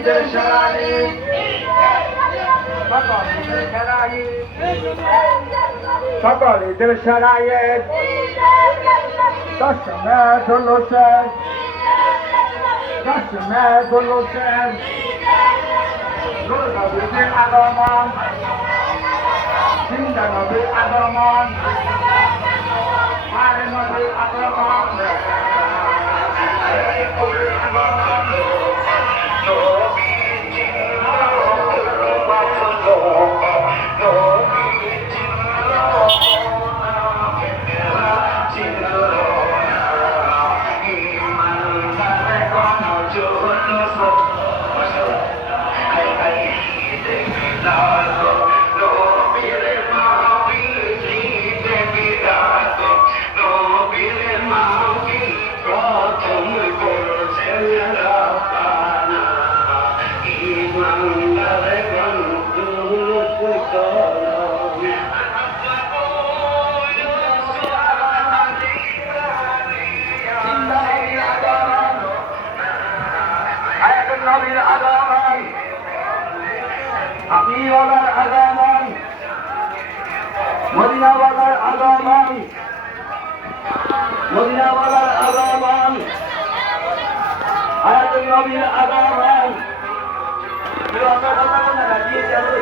ঈদের সারাই সকল ঈদের সারাই দশমে জলুসের দুর্গা নবীর আগমন সিন্ধা নবীর আগমন মায়ের নবীর আগমন নবীর আগমন হাবিবুল্লাহর আগমন মদিনাওয়ালার আগমন আয়াতুল নবীর আগমন আমরা কথা বলতে রাজি আছি